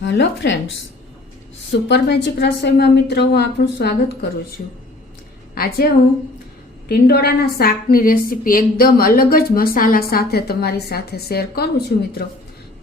Hello friends, super magic રસોઈમાં મિત્રો હું આપણું સ્વાગત કરું છું। આજે હું ટીંડોળાના શાકની રેસીપી એકદમ અલગ જ મસાલા સાથે તમારી સાથે શેર કરું છું। મિત્રો,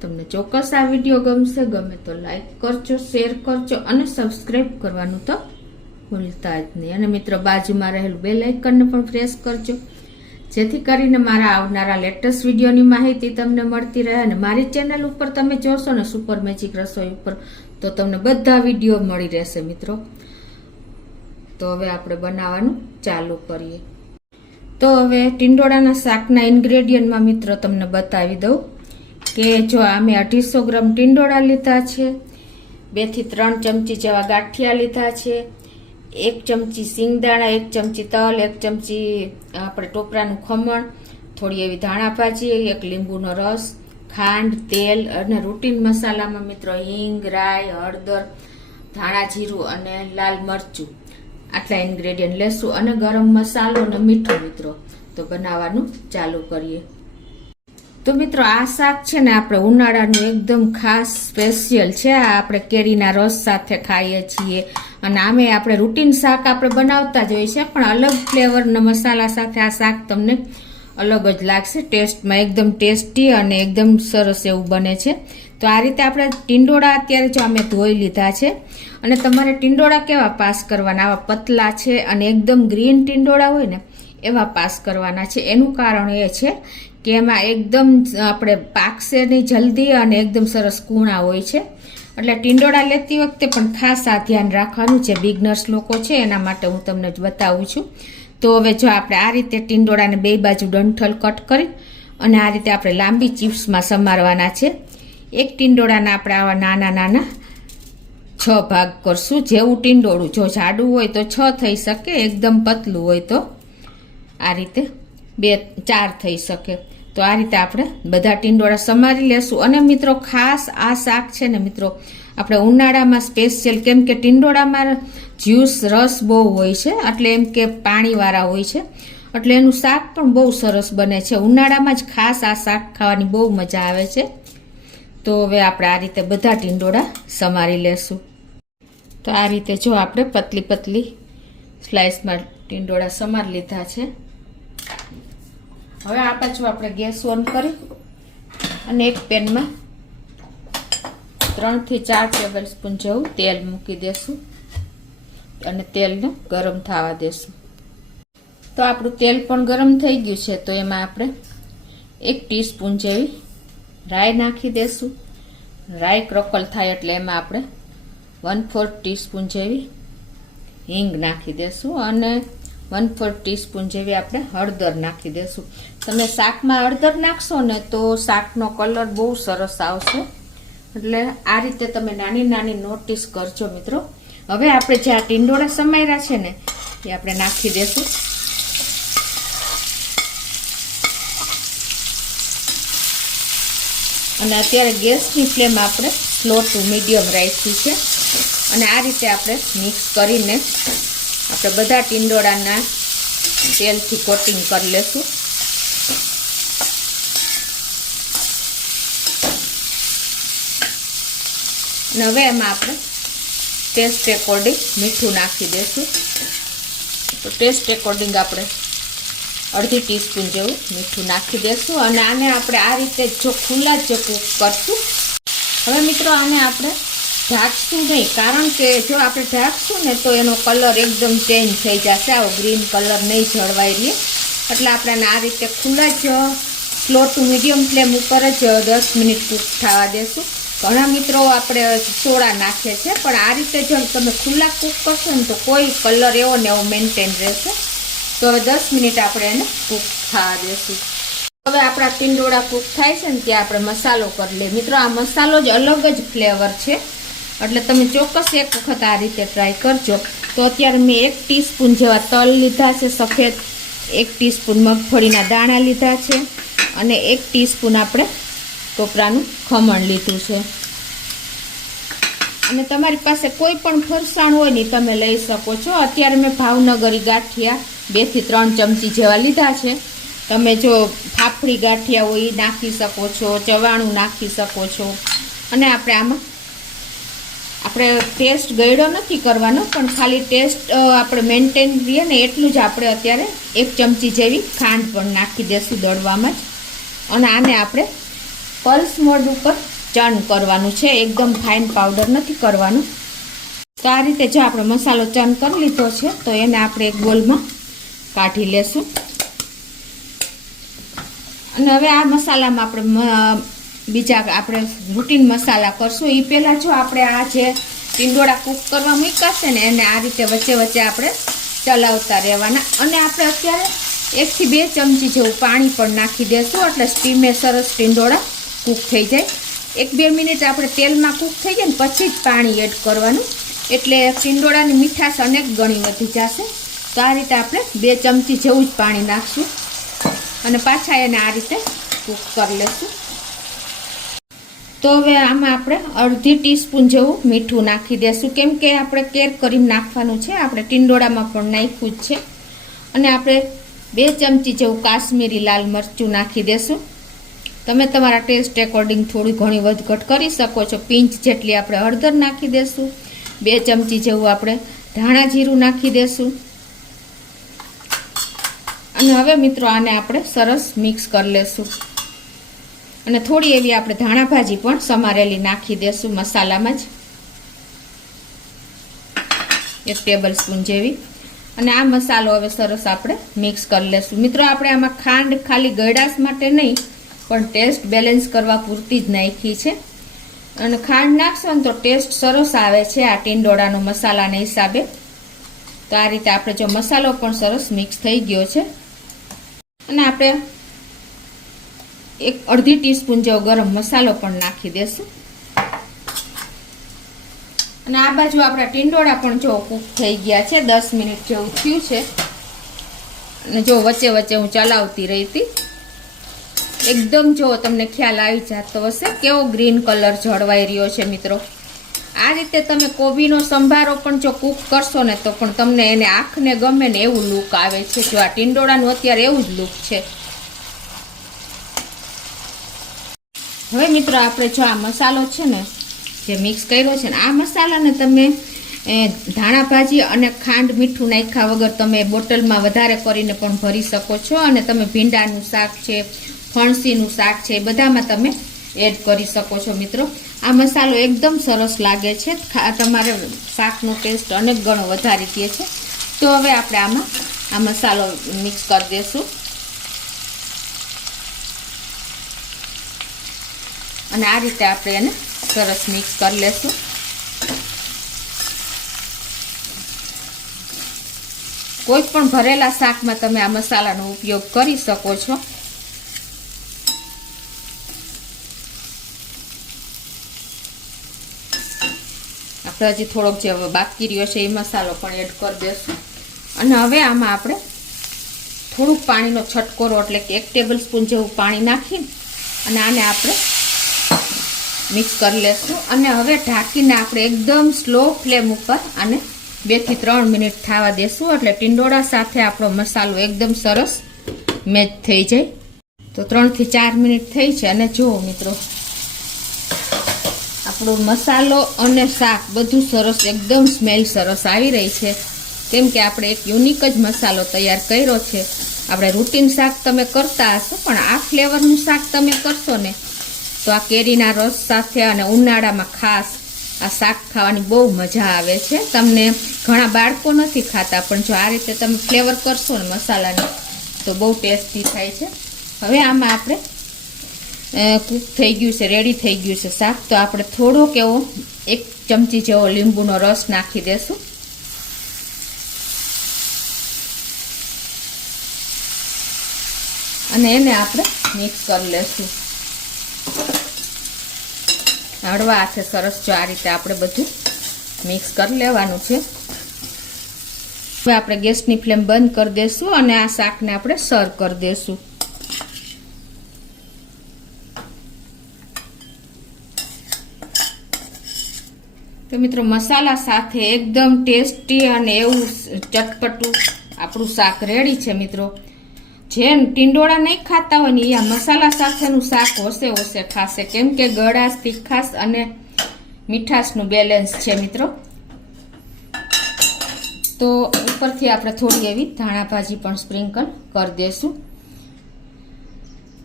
તમને ચોક્કસ આ વિડીયો ગમશે। ગમે તો લાઈક કરજો, શેર કરજો અને સબસ્ક્રાઈબ કરવાનું તો ભૂલતા જ નહીં। અને મિત્રો, બાજુમાં રહેલું બેલ આઇકનને પણ પ્રેસ કરજો, જેથી કરીને મારા આવનારા લેટેસ્ટ વિડીયોની માહિતી તમને મળતી રહે। અને મારી ચેનલ ઉપર તમે જોશો ને સુપર મેજિક રસોઈ ઉપર, તો તમને બધા વિડીયો મળી રહેશે। મિત્રો, તો હવે આપણે બનાવવાનું ચાલુ કરીએ। તો હવે ટીંડોળાના શાકના ઇન્ગ્રેડિયન્ટમાં મિત્રો તમને બતાવી દઉં કે જો અમે 250 ગ્રામ ટીંડોળા લીધા છે, 2 થી 3 ચમચી જેવા ગાંઠિયા લીધા છે, 1 ચમચી સિંગદાણા, 1 ચમચી તલ, 1 ચમચી આપણે ટોપરાનું ખમણ, થોડી એવી ધાણા ભાજી, 1 લીંબુનો રસ, ખાંડ, તેલ અને રૂટીન મસાલામાં મિત્રો હિંગ, રાઈ, હળદર, ધાણા જીરું અને લાલ મરચું, આટલા ઇન્ગ્રેડિયન્ટ લેશું અને ગરમ મસાલો અને મીઠું। મિત્રો, તો બનાવવાનું ચાલુ કરીએ। તો મિત્રો, આ શાક છે ને આપણે ઉનાળાનું એકદમ ખાસ સ્પેશિયલ છે। આ આપણે કેરીના રસ સાથે ખાઈએ છીએ અને આમે આપણે રૂટીન શાક આપણે બનાવતા જ હોય છે, પણ અલગ ફ્લેવરના મસાલા સાથે આ શાક તમને અલગ જ લાગશે। ટેસ્ટમાં એકદમ ટેસ્ટી અને એકદમ સરસ એવું બને છે। તો આ રીતે આપણે ટીંડોળા અત્યારે જો અમે ધોઈ લીધા છે અને તમારે ટીંડોળા કેવા પાસ કરવાના, આવા પતલા છે અને એકદમ ગ્રીન ટીંડોળા હોય ને એવા પાસ કરવાના છે। એનું કારણ એ છે કે એમાં એકદમ આપણે પાકશે નહીં જલ્દી અને એકદમ સરસ કૂણા હોય છે। એટલે ટીંડોળા લેતી વખતે પણ ખાસ આ ધ્યાન રાખવાનું છે। બિગનર્સ લોકો છે એના માટે હું તમને બતાવું છું। તો હવે જો આપણે આ રીતે ટીંડોળાને બે બાજુ ડંઠલ કટ કરી અને આ રીતે આપણે લાંબી ચિપ્સમાં સમારવાના છે। એક ટીંડોળાના આપણે આવા નાના નાના 6 ભાગ કરશું। જેવું ટીંડોળું, જો જાડું હોય તો 6 થઈ શકે, એકદમ પતલું હોય તો આ રીતે 2-4 થઈ શકે। તો આ રીતે આપણે બધા ટીંડોળા સમારી લેશું। અને મિત્રો, ખાસ આ શાક છે ને મિત્રો આપણે ઉનાળામાં સ્પેશિયલ, કેમ કે ટીંડોળામાં જ્યુસ રસ બહુ હોય છે, એટલે એમ કે પાણીવાળા હોય છે, એટલે એનું શાક પણ બહુ સરસ બને છે। ઉનાળામાં જ ખાસ આ શાક ખાવાની બહુ મજા આવે છે। તો હવે આપણે આ રીતે બધા ટીંડોળા સમારી લેશું। તો આ રીતે જો આપણે પતલી પતલી સ્લાઇસમાં ટીંડોળા સમારી લીધા છે। હવે આ પાછું આપણે ગેસ ઓન કરી અને એક પેનમાં 3 થી 4 ટેબલ સ્પૂન જેવું તેલ મૂકી દેશું અને તેલને ગરમ થવા દેશું। તો આપણું તેલ પણ ગરમ થઈ ગયું છે, તો એમાં આપણે 1 ટીસ્પૂન જેવી રાઈ નાખી દેશું। રાઈ ક્રકલ થાય એટલે એમાં આપણે 1/4 ટીસ્પૂન જેવી હિંગ નાખી દેશું અને 1/4 ટીસ્પૂન જેવી આપણે હળદર નાખી દેશું। તમે શાકમાં હળદર નાખશો ને તો શાકનો કલર બહુ સરસ આવશે, એટલે આ રીતે તમે નાની નાની નોટિસ કરજો મિત્રો। હવે આપણે જે આ ટીંડોળા સમાર્યા છે ને એ આપણે નાખી દેશું અને અત્યારે ગેસની ફ્લેમ આપણે સ્લો ટુ મીડિયમ રાખી છે અને આ રીતે આપણે મિક્સ કરીને આપણે બધા ટીંડોળાના તેલથી કોટિંગ કરી લેશું। અને હવે એમાં આપણે ટેસ્ટ એકોર્ડિંગ મીઠું નાખી દેશું। તો ટેસ્ટ એકોર્ડિંગ આપણે 1/2 ટીસ્પૂન જેવું મીઠું નાખી દેશું અને આને આપણે આ રીતે જો ખુલ્લા જ કૂક કરશું। હવે મિત્રો, આને આપણે ઢાંકશું નહીં, કારણ કે જો આપણે ઢાંકશું ને તો એનો કલર એકદમ ચેન્જ થઈ જશે, આવો ગ્રીન કલર નહીં જળવાઈ રહે। એટલે આપણે આ રીતે ખુલ્લા જ સ્લો ટુ મીડિયમ ફ્લેમ ઉપર જ 10 મિનિટ કૂક થવા દેશું। ઘણા મિત્રો આપણે સોડા નાખે છે, પણ આ રીતે જો તમે ખુલ્લા કૂક કરશો ને તો કોઈ કલર એવો ને એવો મેન્ટેન રહેશે। તો હવે 10 મિનિટ આપણે એને કૂક થવા દેશું। હવે આપણા ટીંડોળા કૂક થાય છે ને ત્યાં આપણે મસાલો કરી લઈએ। મિત્રો, આ મસાલો જ અલગ જ ફ્લેવર છે, એટલે તમે ચોક્કસ એક વખત આ રીતે ટ્રાય કરજો। તો અત્યારે મેં 1 ટીસ્પૂન જેવા તલ લીધા છે સફેદ, 1 ટીસ્પૂન મગફળીના દાણા લીધા છે અને 1 ટીસ્પૂન આપણે ટોપરાનું ખમણ લીધું છે। અને તમારી પાસે કોઈ પણ ફરસાણ હોય ને તમે લઈ શકો છો। અત્યારે મેં ભાવનગરી ગાંઠિયા 2 થી 3 ચમચી જેવા લીધા છે। તમે જો ફાફડી ગાંઠિયા હોય એ નાખી શકો છો, ચવાણું નાખી શકો છો અને આપણે આમાં આપણે ટેસ્ટ ગળ્યો નથી કરવાનો, પણ ખાલી ટેસ્ટ આપણે મેન્ટેન રહીએ ને એટલું જ આપણે અત્યારે 1 ચમચી જેવી ખાંડ પણ નાખી દેશું દળવામાં જ. અને આને આપણે પલ્સ મોડ ઉપર ચર્ન કરવાનું છે, એકદમ ફાઇન પાવડર નથી કરવાનું. તો આ રીતે જો આપણે મસાલો ચર્ન કરી લીધો છે, તો એને આપણે એક બોલમાં કાઢી લેશું. અને હવે આ મસાલામાં આપણે બીજા આપણે રૂટીન મસાલા કરશું. એ પહેલાં જો આપણે આ જે ટીંડોળા કૂક કરવા મૂક્યા છે ને, એને આ રીતે વચ્ચે વચ્ચે આપણે ચલાવતા રહેવાના. અને આપણે અત્યારે 1 થી 2 ચમચી જેવું પાણી પણ નાખી દેશું, એટલે સ્ટીમે સરસ ટીંડોળા કૂક થઈ જાય. 1-2 મિનિટ આપણે તેલમાં કૂક થઈ જાય ને પછી જ પાણી એડ કરવાનું, એટલે ટીંડોળાની મીઠાશ અનેક ગણી વધી જશે. તો આ રીતે આપણે 2 ચમચી જેવું જ પાણી નાખશું અને પાછા એને આ રીતે કૂક કરી લેશું. તો હવે આમાં આપણે અડધી ટીસ્પૂન જેવું મીઠું નાખી દેશું, કેમ કે આપણે કેર કરીને નાખવાનું છે, આપણે ટીંડોળામાં પણ નાખ્યું જ છે. અને આપણે 2 ચમચી જેવું કાશ્મીરી લાલ મરચું નાખી દેશું. તમે તમારા ટેસ્ટ એકોર્ડિંગ થોડી ઘણી વધઘટ કરી શકો છો. પિંચ જેટલી આપણે હળદર નાખી દેશું. 2 ચમચી જેવું આપણે ધાણા જીરું નાખી દેશું. અને હવે મિત્રો આને આપણે સરસ મિક્સ કરી લેશું. અને થોડી એવી આપણે ધાણા ભાજી પણ સમારેલી નાખી દેશું મસાલામાં જ, 1 ટેબલ સ્પૂન જેવી. અને આ મસાલો હવે સરસ આપણે મિક્સ કરી લેશું. મિત્રો આપણે આમાં ખાંડ ખાલી ગળાશ માટે નહીં, પણ ટેસ્ટ બેલેન્સ કરવા પૂરતી જ નાખી છે. અને ખાંડ નાખશો ને તો ટેસ્ટ સરસ આવે છે આ ટીંડોળાનો મસાલાના હિસાબે. તો આ રીતે આપણે જો મસાલો પણ સરસ મિક્સ થઈ ગયો છે. અને આપણે 1/2 ટીસ્પૂન જેવો ગરમ મસાલો પણ નાખી દેશું. અને આ બાજુ આપણા ટીંડોળા પણ જો કૂક થઈ ગયા છે, 10 મિનિટ જેવું થયું છે. અને જો વચ્ચે વચ્ચે હું ચલાવતી રહી હતી. એકદમ જો તમને ખ્યાલ આવી જતો હશે કેવો ગ્રીન કલર જળવાઈ રહ્યો છે મિત્રો. આ રીતે તમે કોબીનો સંભારો પણ જો કૂક કરશો ને તો પણ તમને એને આંખને ગમે ને એવું લુક આવે છે. જો આ ટીંડોળાનું અત્યારે એવું જ લુક છે. હવે મિત્રો આપણે જો આ મસાલો છે ને જે મિક્સ કર્યો છે ને, આ મસાલાને તમે ધાણા ભાજી અને ખાંડ મીઠું નાખ્યા વગર તમે બોટલમાં વધારે કરીને પણ ભરી શકો છો. અને તમે ભીંડાનું શાક છે, ફણસીનું શાક છે, એ બધામાં તમે એડ કરી શકો છો મિત્રો. આ મસાલો એકદમ સરસ લાગે છે, તમારે શાકનો ટેસ્ટ અનેક ગણો વધારી દે છે. તો હવે આપણે આમાં આ મસાલો મિક્સ કરી દઈશું. અને આ રીતે આપણે એને સરસ મિક્સ કરી લેશું. કોઈ પણ ભરેલા શાકમાં તમે આ મસાલાનો ઉપયોગ કરી શકો છો. આપણે હજી થોડોક જે બાકી રહ્યો છે એ મસાલો પણ એડ કરી દઈશું. અને હવે આમાં આપણે થોડુંક પાણીનો છટકોરો એટલે કે 1 ટેબલ સ્પૂન જેવું પાણી નાખીને અને આને આપણે મિક્સ કરી લેશું. અને હવે ઢાંકીને આપણે એકદમ સ્લો ફ્લેમ ઉપર આને 2 થી 3 મિનિટ થવા દેશું, એટલે ટીંડોળા સાથે આપણો મસાલો એકદમ સરસ મેચ થઈ જાય. તો 3 થી 4 મિનિટ થઈ છે. અને જુઓ મિત્રો, આપણો મસાલો અને શાક બધું સરસ એકદમ સ્મેલ સરસ આવી રહી છે, કેમ કે આપણે એક યુનિક જ મસાલો તૈયાર કર્યો છે. આપણે રૂટીન શાક તમે કરતા હશો, પણ આ ફ્લેવરનું શાક તમે કરશો ને તો આ કેરીના રસ સાથે અને ઉનાળામાં ખાસ આ શાક ખાવાની બહુ મજા આવે છે. તમને ઘણા બાળકો નથી ખાતા, પણ જો આ રીતે તમે ફ્લેવર કરશો ને મસાલાની તો બહુ ટેસ્ટી થાય છે. હવે આમાં આપણે કૂક થઈ ગયું છે, રેડી થઈ ગયું છે શાક. તો આપણે થોડોક એવો 1 ચમચી જેવો લીંબુનો રસ નાખી દેશું. અને એને આપણે મિક્સ કરી લેશું હળવા હાથે. સરસ જો આ રીતે આપણે બધું મિક્સ કરી લેવાનું છે. હવે આપણે ગેસની ફ્લેમ બંધ કરી દેશું અને આ શાકને આપણે સર્વ કરી દેશું. તો મિત્રો, મસાલા સાથે એકદમ ટેસ્ટી અને એવું ચટપટું આપણું શાક રેડી છે મિત્રો. જેમ ટીંડોળા નહીં ખાતા હોય ને એ આ મસાલા સાથેનું શાક હોશે ખાશે, કેમ કે ગળાશ, તીખાશ અને મીઠાશનું બેલેન્સ છે મિત્રો. તો ઉપરથી આપણે થોડી એવી ધાણા ભાજી પણ સ્પ્રિંકલ કરી દેશું.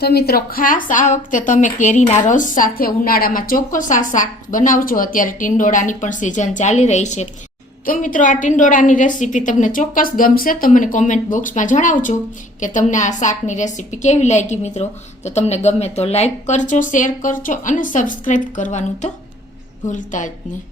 તો મિત્રો ખાસ આ વખતે તમે કેરીના રસ સાથે ઉનાળામાં ચોક્કસ આ શાક બનાવજો. અત્યારે ટીંડોળાની પણ સિઝન ચાલી રહી છે. તો મિત્રો આ ટીંડોળાની રેસીપી તમને ચોક્કસ ગમશે તો મને કોમેન્ટ બોક્સમાં જણાવજો કે તમને આ શાકની રેસીપી કેવી લાગી મિત્રો. તો તમને ગમે તો લાઈક કરજો, શેર કરજો અને સબસ્ક્રાઈબ કરવાનું તો ભૂલતા જ નહીં.